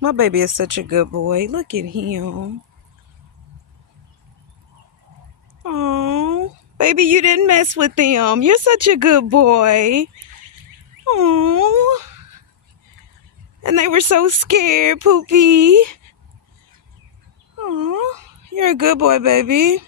My baby is such a good boy. Look at him. Oh, baby, you didn't mess with them. You're such a good boy. Oh, and they were so scared, Poopy. Oh, you're a good boy, baby.